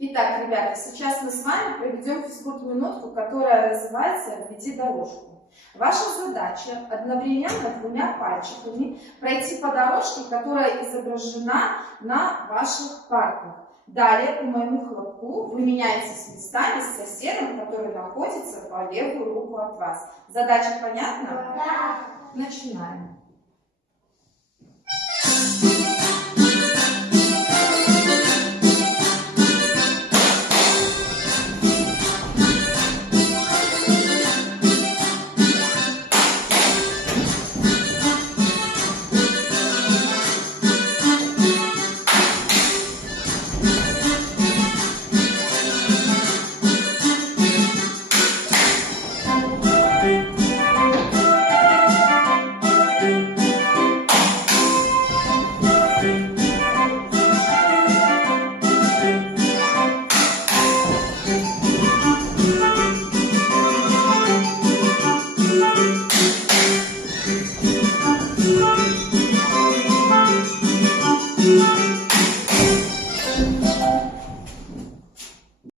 Итак, ребята, сейчас мы с вами проведем физкульт-минутку, которая называется «Введи дорожку». Ваша задача одновременно двумя пальчиками пройти по дорожке, которая изображена на ваших партах. Далее, по моему хлопку, вы меняетесь местами с соседом, который находится по левую руку от вас. Задача понятна? Да. Начинаем.